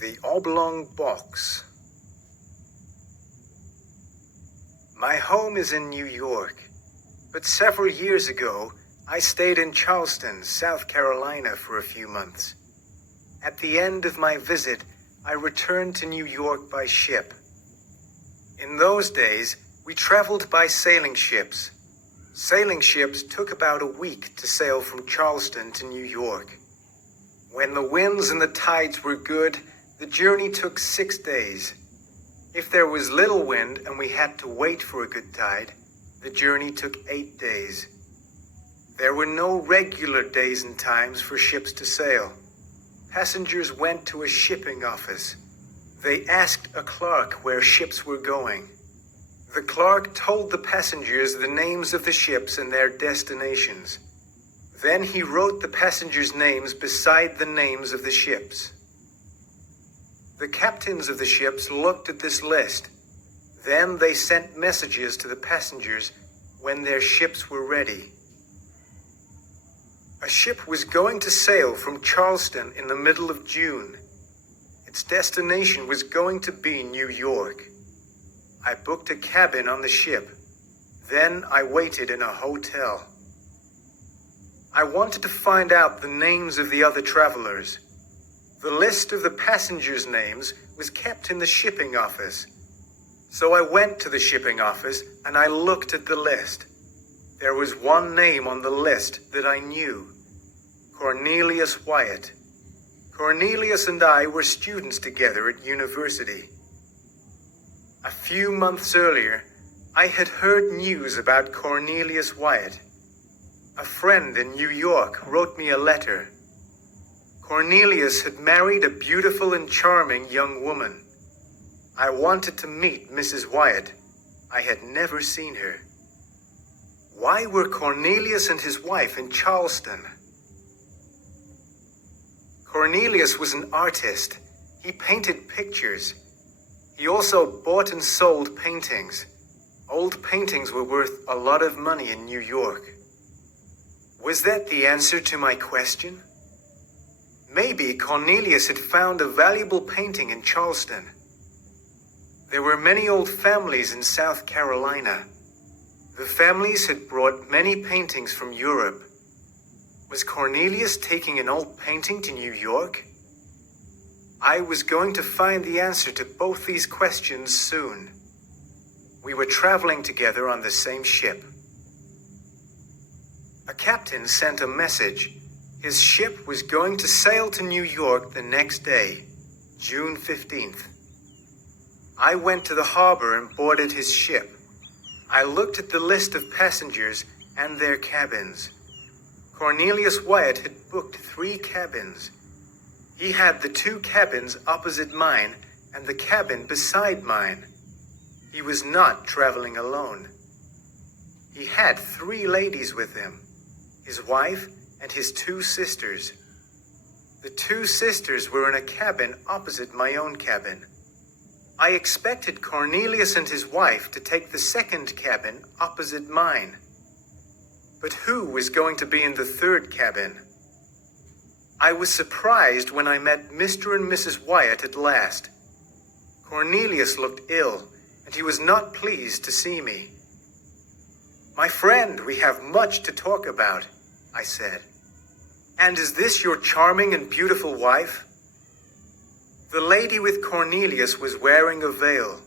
The oblong box. My home is in New York, but several years ago, I stayed in Charleston, South Carolina for a few months. At the end of my visit, I returned to New York by ship. In those days, we traveled by sailing ships. Sailing ships took about a week to sail from Charleston to New York. When the winds and the tides were good, the journey took 6 days. If there was little wind and we had to wait for a good tide, the journey took 8 days. There were no regular days and times for ships to sail. Passengers went to a shipping office. They asked a clerk where ships were going. The clerk told the passengers the names of the ships and their destinations. Then he wrote the passengers' names beside the names of the ships. The captains of the ships looked at this list. Then they sent messages to the passengers when their ships were ready. A ship was going to sail from Charleston in the middle of June. Its destination was going to be New York. I booked a cabin on the ship. Then I waited in a hotel. I wanted to find out the names of the other travelers. The list of the passengers' names was kept in the shipping office. So I went to the shipping office and I looked at the list. There was one name on the list that I knew: Cornelius Wyatt. Cornelius and I were students together at university. A few months earlier, I had heard news about Cornelius Wyatt. A friend in New York wrote me a letter. Cornelius had married a beautiful and charming young woman. I wanted to meet Mrs. Wyatt. I had never seen her. Why were Cornelius and his wife in Charleston? Cornelius was an artist. He painted pictures. He also bought and sold paintings. Old paintings were worth a lot of money in New York. Was that the answer to my question? Maybe Cornelius had found a valuable painting in Charleston. There were many old families in South Carolina. The families had brought many paintings from Europe. Was Cornelius taking an old painting to New York? I was going to find the answer to both these questions soon. We were traveling together on the same ship. A captain sent a message. His ship was going to sail to New York the next day, June 15th. I went to the harbor and boarded his ship. I looked at the list of passengers and their cabins. Cornelius Wyatt had booked 3 cabins. He had the 2 cabins opposite mine and the cabin beside mine. He was not traveling alone. He had 3 ladies with him, his wife and his 2 sisters. The 2 sisters were in a cabin opposite my own cabin. I expected Cornelius and his wife to take the second cabin opposite mine. But who was going to be in the 3rd cabin? I was surprised when I met Mr. and Mrs. Wyatt at last. Cornelius looked ill, and he was not pleased to see me. "My friend, we have much to talk about," I said. "And is this your charming and beautiful wife?" The lady with Cornelius was wearing a veil.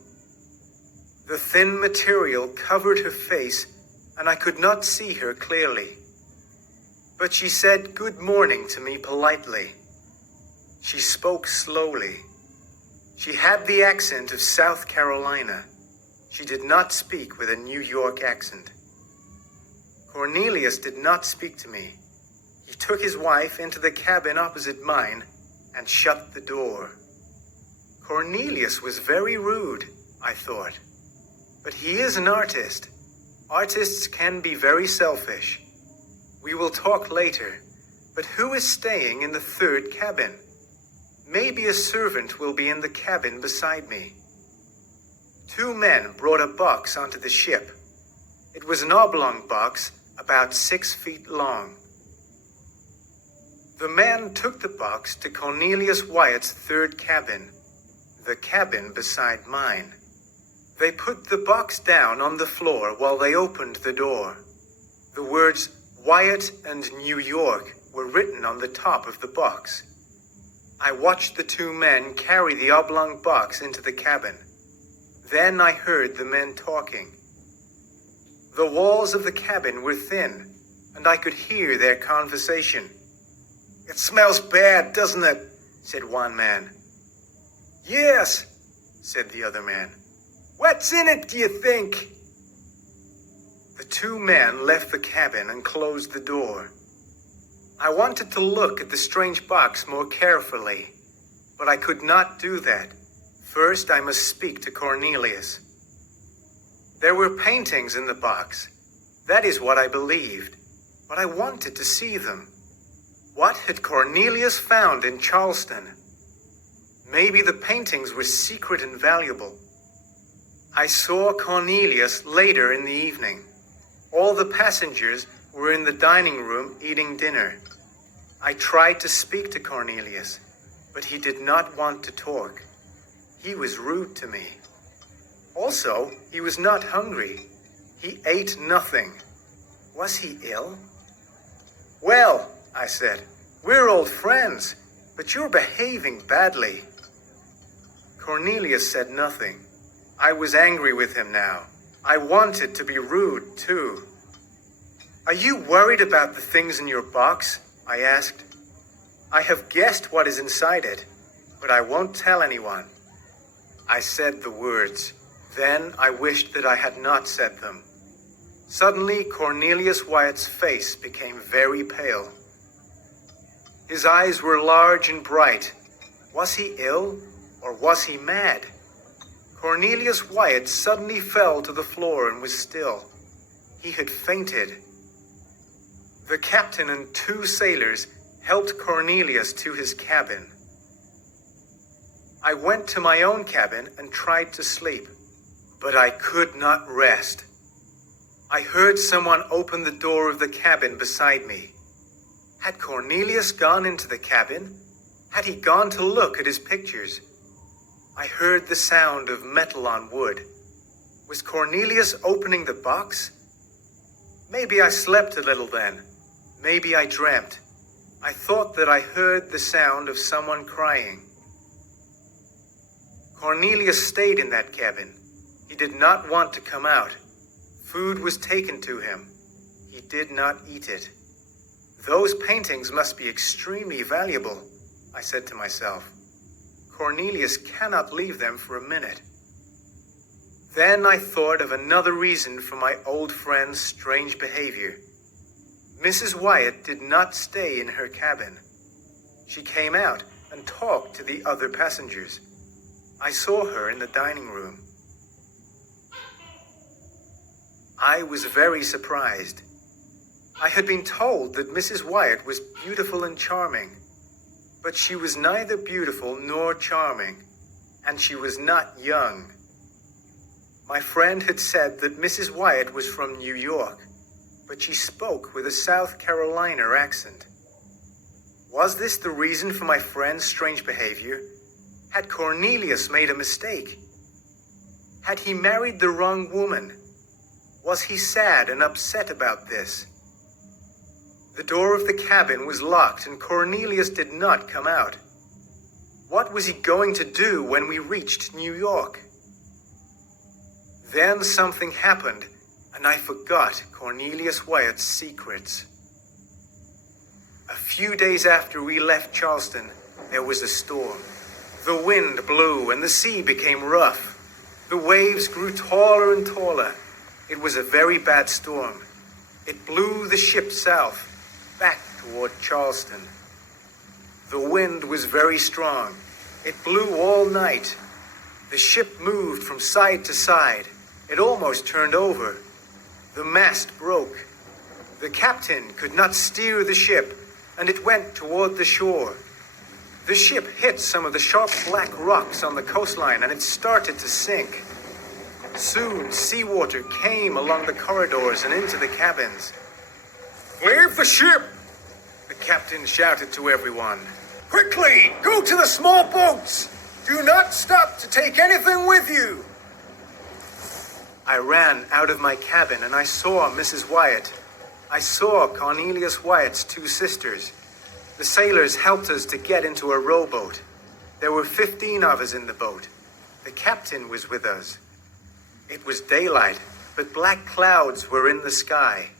The thin material covered her face, and I could not see her clearly. But she said good morning to me politely. She spoke slowly. She had the accent of South Carolina. She did not speak with a New York accent. Cornelius did not speak to me. He took his wife into the cabin opposite mine and shut the door. Cornelius was very rude, I thought. But he is an artist. Artists can be very selfish. We will talk later, but who is staying in the 3rd cabin? Maybe a servant will be in the cabin beside me. 2 men brought a box onto the ship. It was an oblong box about 6 feet long. The man took the box to Cornelius Wyatt's third cabin, the cabin beside mine. They put the box down on the floor while they opened the door. The words Wyatt and New York were written on the top of the box. I watched the two men carry the oblong box into the cabin. Then I heard the men talking. The walls of the cabin were thin, and I could hear their conversation. "It smells bad, doesn't it?" said one man. "Yes," said the other man. "What's in it, do you think?" The two men left the cabin and closed the door. I wanted to look at the strange box more carefully, but I could not do that. First, I must speak to Cornelius. There were paintings in the box. That is what I believed, but I wanted to see them. What had Cornelius found in Charleston? Maybe the paintings were secret and valuable. I saw Cornelius later in the evening. All the passengers were in the dining room eating dinner. I tried to speak to Cornelius, but he did not want to talk. He was rude to me. Also, he was not hungry. He ate nothing. Was he ill? "Well," I said, "we're old friends, but you're behaving badly." Cornelius said nothing. I was angry with him now. I wanted to be rude, too. "Are you worried about the things in your box?" I asked. "I have guessed what is inside it, but I won't tell anyone." I said the words. Then I wished that I had not said them. Suddenly, Cornelius Wyatt's face became very pale. His eyes were large and bright. Was he ill, or was he mad? Cornelius Wyatt suddenly fell to the floor and was still. He had fainted. The captain and two sailors helped Cornelius to his cabin. I went to my own cabin and tried to sleep, but I could not rest. I heard someone open the door of the cabin beside me. Had Cornelius gone into the cabin? Had he gone to look at his pictures? I heard the sound of metal on wood. Was Cornelius opening the box? Maybe I slept a little then. Maybe I dreamt. I thought that I heard the sound of someone crying. Cornelius stayed in that cabin. He did not want to come out. Food was taken to him. He did not eat it. Those paintings must be extremely valuable, I said to myself. Cornelius cannot leave them for a minute. Then I thought of another reason for my old friend's strange behavior. Mrs. Wyatt did not stay in her cabin. She came out and talked to the other passengers. I saw her in the dining room. I was very surprised. I had been told that Mrs. Wyatt was beautiful and charming, but she was neither beautiful nor charming, and she was not young. My friend had said that Mrs. Wyatt was from New York, but she spoke with a South Carolina accent. Was this the reason for my friend's strange behavior? Had Cornelius made a mistake? Had he married the wrong woman? Was he sad and upset about this? The door of the cabin was locked and Cornelius did not come out. What was he going to do when we reached New York? Then something happened and I forgot Cornelius Wyatt's secrets. A few days after we left Charleston, there was a storm. The wind blew and the sea became rough. The waves grew taller and taller. It was a very bad storm. It blew the ship south, back toward Charleston. The wind was very strong. It blew all night. The ship moved from side to side. It almost turned over. The mast broke. The captain could not steer the ship, and it went toward the shore. The ship hit some of the sharp black rocks on the coastline, and it started to sink. Soon, seawater came along the corridors and into the cabins. "Leave the ship!" the Captain shouted to everyone. Quickly, go to the small boats! Do not stop to take anything with you! I ran out of my cabin and I saw Mrs. Wyatt. I saw Cornelius Wyatt's two sisters. The sailors helped us to get into a rowboat. There were 15 of us in the boat. The captain was with us. It was daylight, but black clouds were in the sky.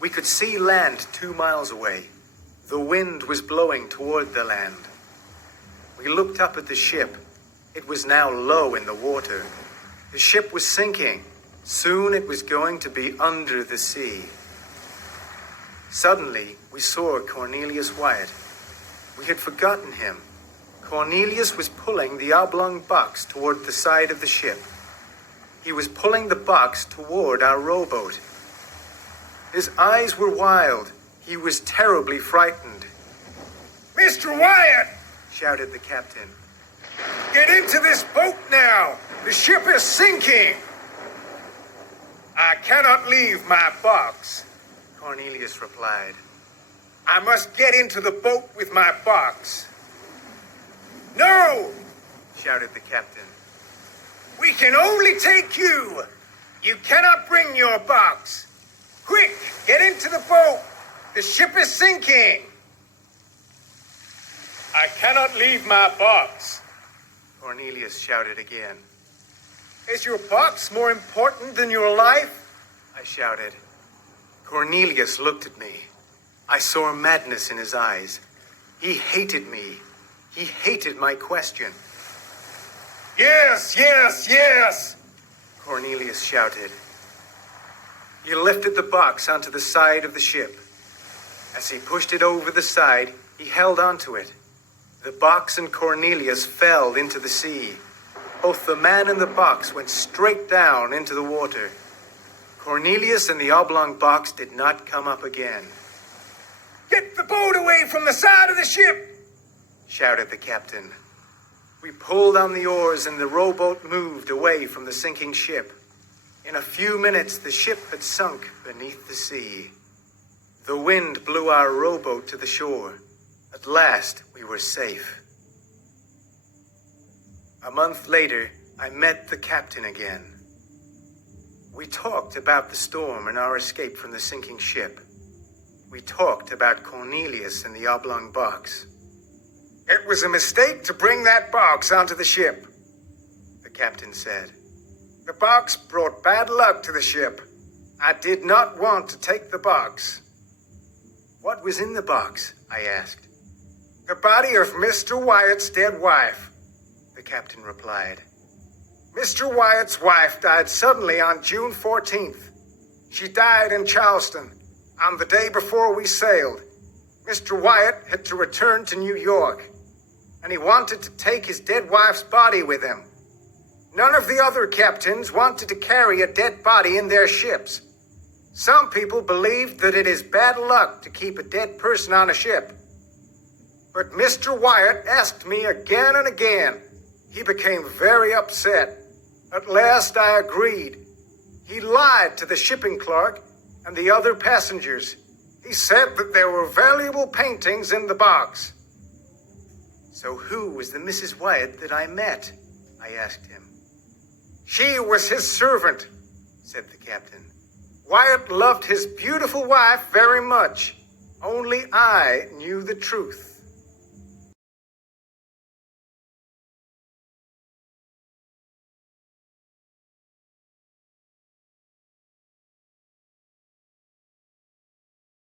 We could see land 2 miles away. The wind was blowing toward the land. We looked up at the ship. It was now low in the water. The ship was sinking. Soon it was going to be under the sea. Suddenly, we saw Cornelius Wyatt. We had forgotten him. Cornelius was pulling the oblong box toward the side of the ship. He was pulling the box toward our rowboat. His eyes were wild. He was terribly frightened. Mr. Wyatt! Shouted the captain. Get into this boat now! The ship is sinking! I cannot leave my box, Cornelius replied. I must get into the boat with my box. No! Shouted the captain. We can only take you! You cannot bring your box! Quick, get into the boat! The ship is sinking! I cannot leave my box, Cornelius shouted again. Is your box more important than your life? I shouted. Cornelius looked at me. I saw madness in his eyes. He hated me. He hated my question. Yes, yes, yes, Cornelius shouted. He lifted the box onto the side of the ship. As he pushed it over the side, he held onto it. The box and Cornelius fell into the sea. Both the man and the box went straight down into the water. Cornelius and the oblong box did not come up again. Get the boat away from the side of the ship, shouted the captain. We pulled on the oars and the rowboat moved away from the sinking ship. In a few minutes, the ship had sunk beneath the sea. The wind blew our rowboat to the shore. At last, we were safe. A month later, I met the captain again. We talked about the storm and our escape from the sinking ship. We talked about Cornelius and the oblong box. It was a mistake to bring that box onto the ship, the captain said. The box brought bad luck to the ship. I did not want to take the box. What was in the box? I asked. The body of Mr. Wyatt's dead wife, the captain replied. Mr. Wyatt's wife died suddenly on June 14th. She died in Charleston on the day before we sailed. Mr. Wyatt had to return to New York, and he wanted to take his dead wife's body with him. None of the other captains wanted to carry a dead body in their ships. Some people believed that it is bad luck to keep a dead person on a ship. But Mr. Wyatt asked me again and again. He became very upset. At last I agreed. He lied to the shipping clerk and the other passengers. He said that there were valuable paintings in the box. So who was the Mrs. Wyatt that I met? I asked him. She was his servant, said the captain. Wyatt loved his beautiful wife very much. Only I knew the truth.